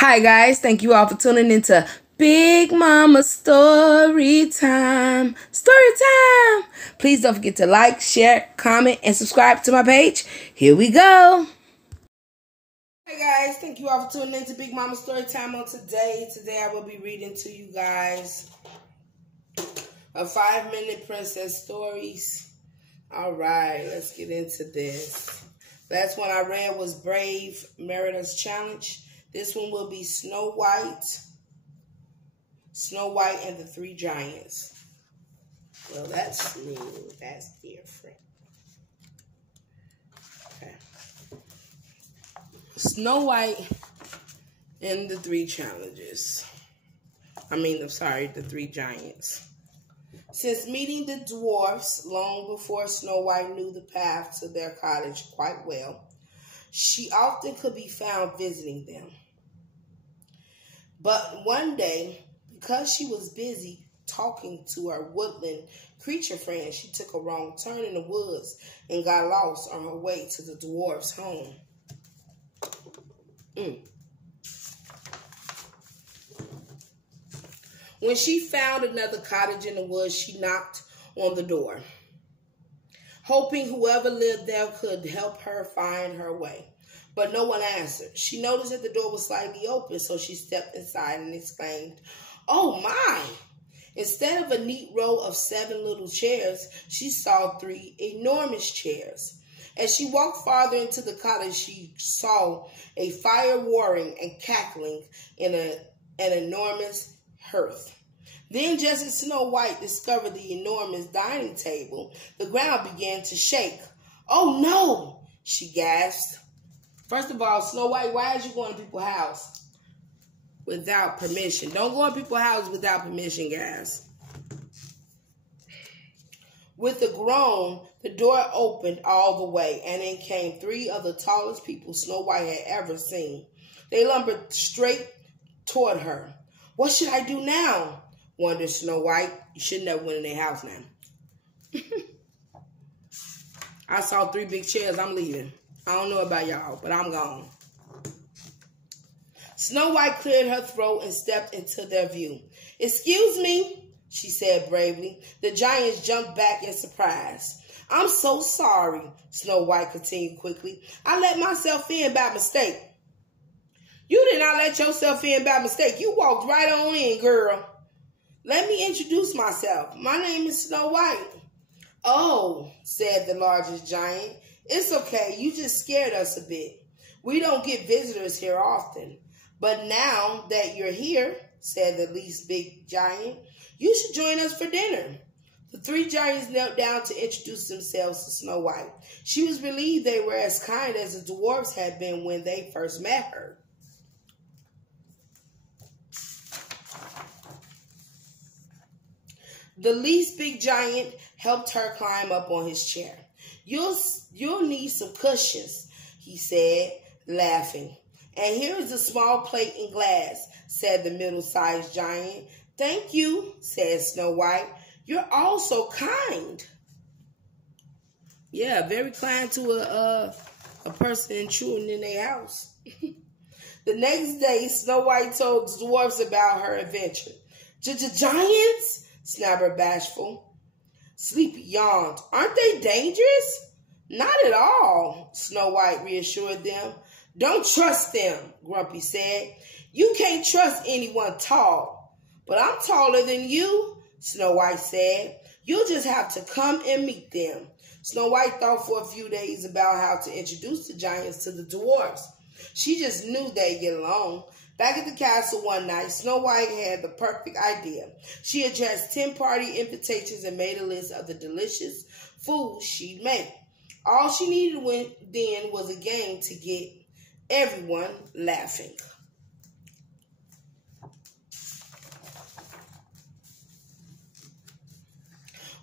Hi guys, thank you all for tuning into Big Mama Story Time. Story time! Please don't forget to like, share, comment, and subscribe to my page. Here we go. Hey guys, thank you all for tuning into Big Mama Story Time on today. Today I will be reading to you guys a 5-minute princess stories. All right, let's get into this. Last one I read was Brave Merida's Challenge. This one will be Snow White and the Three Giants. Well, that's new. That's different. Okay. Snow White and the Three Challenges. The Three Giants. Since meeting the dwarfs long before Snow White knew the path to their cottage quite well, she often could be found visiting them. But one day, because she was busy talking to her woodland creature friend, she took a wrong turn in the woods and got lost on her way to the dwarf's home. When she found another cottage in the woods, she knocked on the door, hoping whoever lived there could help her find her way. But no one answered. She noticed that the door was slightly open, so she stepped inside and exclaimed, "Oh my!" Instead of a neat row of 7 little chairs, she saw 3 enormous chairs. As she walked farther into the cottage, she saw a fire roaring and cackling in an enormous hearth. Then, just as Snow White discovered the enormous dining table, the ground began to shake. "Oh no!" she gasped. First of all, Snow White, why is you going to people's house without permission? Don't go in people's house without permission, guys. With a groan, the door opened all the way, and in came 3 of the tallest people Snow White had ever seen. They lumbered straight toward her. "What should I do now?" wondered Snow White. You should never went in their house now. I saw 3 big chairs. I'm leaving. I don't know about y'all, but I'm gone. Snow White cleared her throat and stepped into their view. "Excuse me," she said bravely. The giants jumped back in surprise. "I'm so sorry," Snow White continued quickly. "I let myself in by mistake." "You did not let yourself in by mistake. You walked right on in, girl." "Let me introduce myself. My name is Snow White." "Oh," said the largest giant. "It's okay. You just scared us a bit. We don't get visitors here often. But now that you're here," said the least big giant, "you should join us for dinner." The 3 giants knelt down to introduce themselves to Snow White. She was relieved they were as kind as the dwarfs had been when they first met her. The least big giant helped her climb up on his chair. You'll need some cushions," he said, laughing. "And here is a small plate and glass," said the middle-sized giant. "Thank you," said Snow White. "You're all so kind." Yeah, very kind to a person intruding in their house. The next day, Snow White told the dwarfs about her adventure. Giants?" Snapper bashful. Sleepy yawned. "Aren't they dangerous?" "Not at all," Snow White reassured them. "Don't trust them," Grumpy said. "You can't trust anyone tall." "But I'm taller than you," Snow White said. "You'll just have to come and meet them." Snow White thought for a few days about how to introduce the giants to the dwarfs. She just knew they'd get along. Back at the castle one night, Snow White had the perfect idea. She addressed 10 party invitations and made a list of the delicious foods she'd make. All she needed then was a game to get everyone laughing.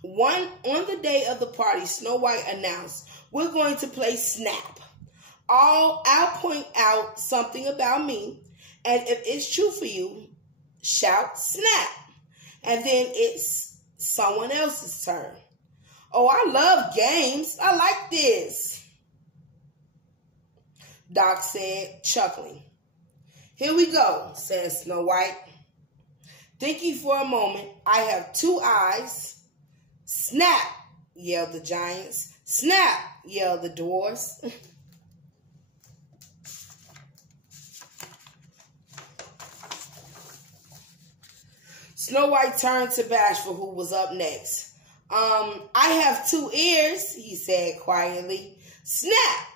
On the day of the party, Snow White announced, "We're going to play Snap. I'll point out something about me, and if it's true for you, shout Snap. And then it's someone else's turn." "Oh, I love games. I like this," Doc said, chuckling. Here we go, said Snow White. Thinking for a moment, I have 2 eyes. Snap, yelled the giants. Snap, yelled the dwarfs. Snow White turned to Bashful, who was up next. I have 2 ears, he said quietly. Snap,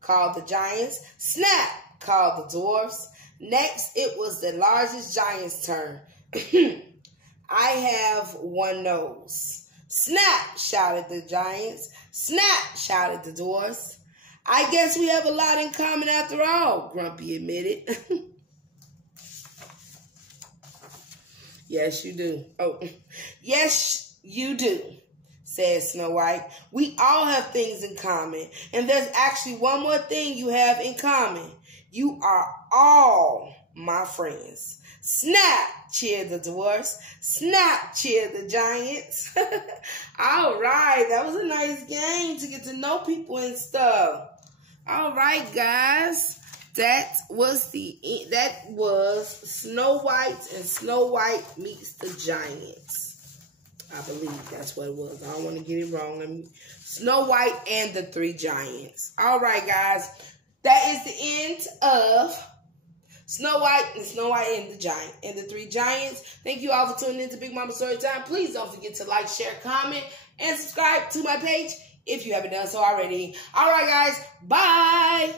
called the giants. Snap, called the dwarfs. Next, it was the largest giant's turn. I have 1 nose. Snap, shouted the giants. Snap, shouted the dwarfs. I guess we have a lot in common after all, Grumpy admitted. Yes, you do. Oh, yes, you do, said Snow White. We all have things in common. And there's actually one more thing you have in common. You are all my friends. Snap, cheered the dwarfs. Snap, cheered the giants. All right, that was a nice game to get to know people and stuff. All right, guys. That was Snow White and Snow White Meets the Giants. I believe that's what it was. I don't want to get it wrong. Snow White and the 3 Giants. All right, guys. That is the end of Snow White and the 3 Giants. Thank you all for tuning in to Big Mama Storytime. Please don't forget to like, share, comment, and subscribe to my page if you haven't done so already. All right, guys. Bye.